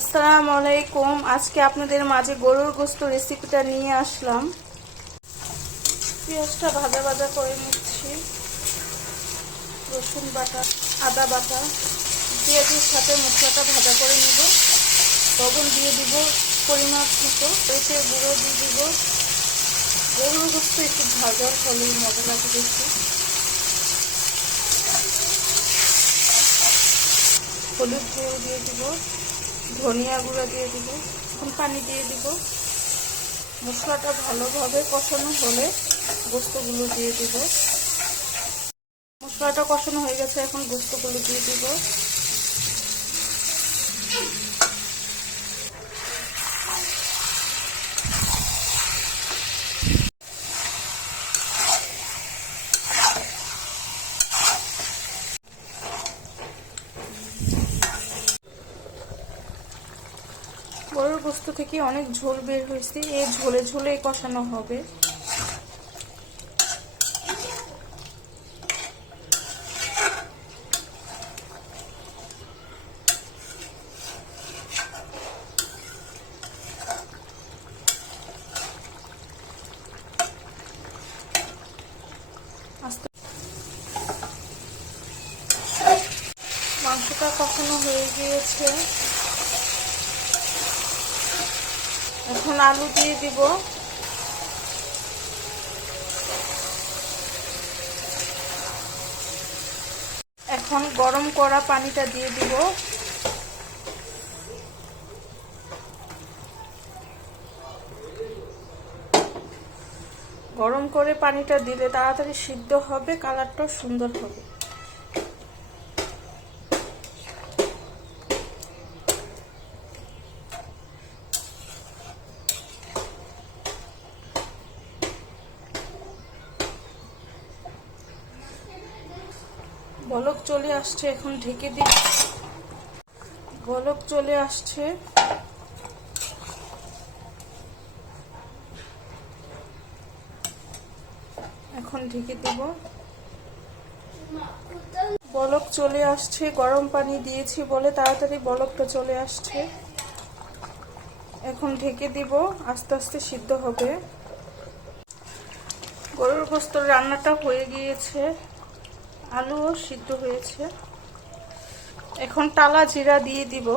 আসসালামু আলাইকুম। আজকে আপনাদের মাঝে গরুর গোশত রেসিপিটা নিয়ে আসলাম। পেঁয়াজটা ভাজা ভাজা করে নিচ্ছি। রসুন বাটা, আদা বাটা পেঁয়াজের সাথে মশলাটা ভাজা করে নেব। লবণ দিয়ে দিব পরিমাপ মতো, এতে গুঁড়ো দিয়ে দিব। গরুর গোশত একটু ভাজা হলেই মজা লাগে বেশি। হলুদ গুঁড়ো দিয়ে দিব, ধনিয়া গুঁড়ো দিয়ে দিব, এখন পানি দিয়ে দিব। মশলাটা ভালোভাবে কষানো হলে গোশতগুলো দিয়ে দিব। মশলাটা কষানো হয়ে গেছে, এখন গোশতগুলো দিয়ে দিব। গরুর গোশত থেকে অনেক ঝোল বের হয়েছে, এই ঝোলে ঝোলে কষানো হবে। মাংসটা কষানো হয়ে গিয়েছে, এখন আলু দিয়ে দিব। এখন গরম করা পানিটা দিয়ে দিব। গরম করে পানিটা দিলে তাড়াতাড়ি সিদ্ধ হবে, কালারটাও সুন্দর হবে। বলক চলে আসছে, এখন ঢেকে দিই। বলক চলে আসছে, এখন ঢেকে দেব। বলক চলে আসছে, গরম পানি দিয়েছি বলে তাড়াতাড়ি বলকটা চলে আসছে। এখন ঢেকে দিব, আস্তে আস্তে সিদ্ধ হবে। গরুর গোশতের রান্নাটা হয়ে গিয়েছে, আলুও সিদ্ধ হয়েছে। এখন টালা জিরা দিয়ে দিব।